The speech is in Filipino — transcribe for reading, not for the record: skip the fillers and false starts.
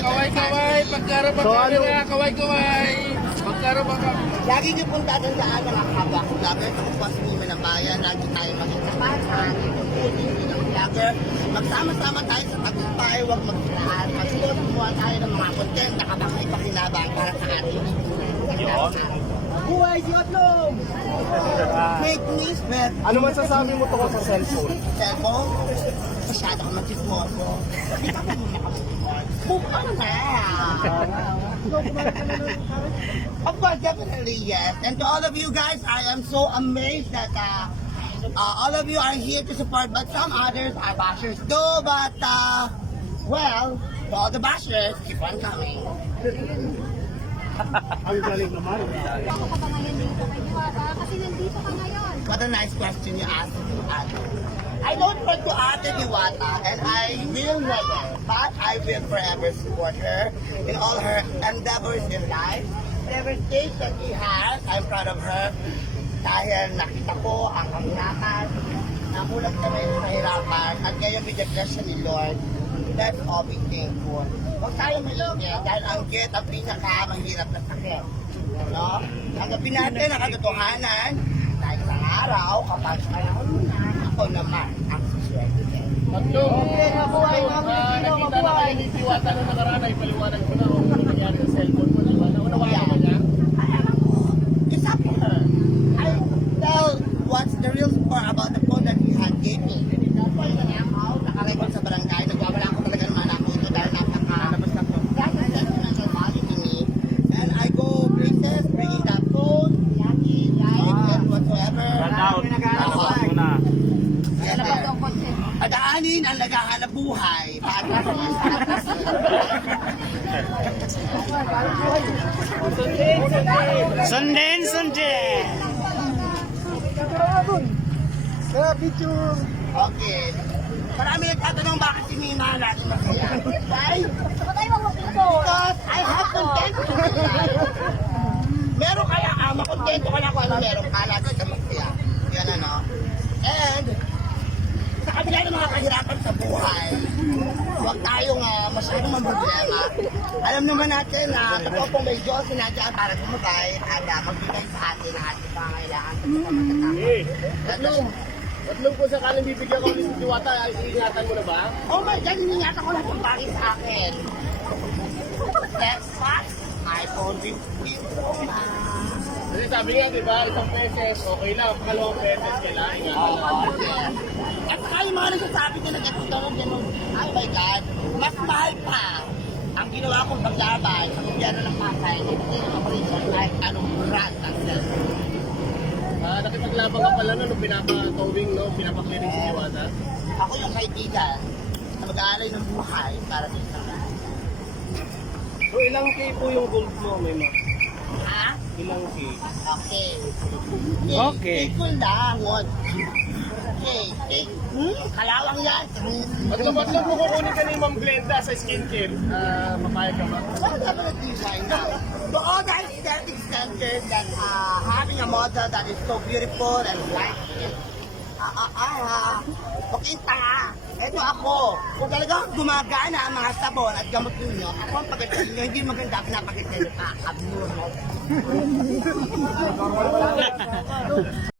kaway-kaway, pagkara ba camera, kaway-kaway. Pagkara ba ka? Lagi niyo pong tatandaan mga kabak vlogger, ito po si Mima ng Bayan, lagi tayo maging kapatan, itutunin din ng vlogger. Magsama-sama tayo sa tagumpay, huwag magsilaan. Magsulat tayo ng mga content na kabak-ipakinabang para sa ating buhay si Otlong! Fake news, bet. Ano man sasabi mo tungkol sa cellphone? Cellphone? Masyado ka mag-chismoso. Hindi ka pa muna ka-chismoso. Move on na! Of course, definitely yes. And to all of you guys, I am so amazed that all of you are here to support, but some others are bashers too. But, well, to all the bashers, keep on coming. Ang galing naman. Ako ka ba ngayon dito kay Diwata? Kasi nandito ka ngayon. What a nice question you asked me, Ate. I don't work to Ate Diwata, and I will never, but I will forever support her in all her endeavors in life. Whatever stage that she has, I'm proud of her. Dahil nakita ko ang kaminakan, nakulat kami sa kahirapan, at ngayon binigyan siya ni Lord. Let's all be thankful. Huwag tayo maingit dahil ang git ang pinakamahirap na sakit. No? Tanggapin natin ang katotohanan dahil sa araw, kapag panahon mo na, ako naman ang suswerte. Tatlo. Nakita na kayo ni Diwata nung nakaraan, ay paliwanag ko na kung ano nangyari sa cellphone mo. Naunawaan ka niya? It's up to her. I tell what's the real story about the phone that he had gave me. That's why when I'm out, nakarecord sa barangay, nagwawala ko talaga ng anak ko ito dahil napaka-labas na po. That's a sentimental value to me. And I go places, bringing that phone, yaki, live, and whatsoever. Yes, sir. Adaanin ang naghahanap buhay. Sundin! Okay. Marami nagtatanong bakit si Mina natin masaya. Why? Ba't tayo magpapito? Because I have content to share. Meron kaya makontento ka na kung ano meron ka, lagi ka masaya. Yan ano. And, sa kabila ng mga kahirapan sa buhay, huwag tayong masyadong mamroblema. Alam naman natin na totoo pong may Diyos na nandiyan para tumagay at magbigay sa atin ang ating pangailangan sa pagkakataon. Tatlong kung sakaling bibigyan ko ni Diwata, iingatan mo na ba? Oh my God, iningatan ko lahat ng bagay sa akin. That's fast. iPhone 15 Pro Max. Kasi sabi nga, di ba, isang pesos, okay lang. Pangalawang pesos, kailangan ingatan lang. Oh, yes. At saka yung mga nagsasabi nila ganun. Oh my God, mas mahal pa ang ginawa kong paglaban sa gobyerno ng Pasay hindi ng operation kahit anong brand ng cellphone. Nakipaglaban ka pala nung pinapa-towing, no? Pinapa-clearing si Diwata. Ako yung kaibigan na mag-aalay ng buhay para sa isang lahat. So ilang K po yung gold mo, Mima? Ha? Ilang K? Okay. Okay. Equal lang. What? Okay. Kalawang yan. Ba't lang mo kukunin ka ni Ma'am Glenda sa skincare? Mapayag ka ba? Well, definitely right now. To all the aesthetic centers that having a model that is so beautiful and light, okay, tanga. Ito ako. Kung talagang gumagana ang mga sabon at gamot ninyo, ako ang pagkakas ninyo, hindi maganda pinapagkakas ninyo. Abnormal.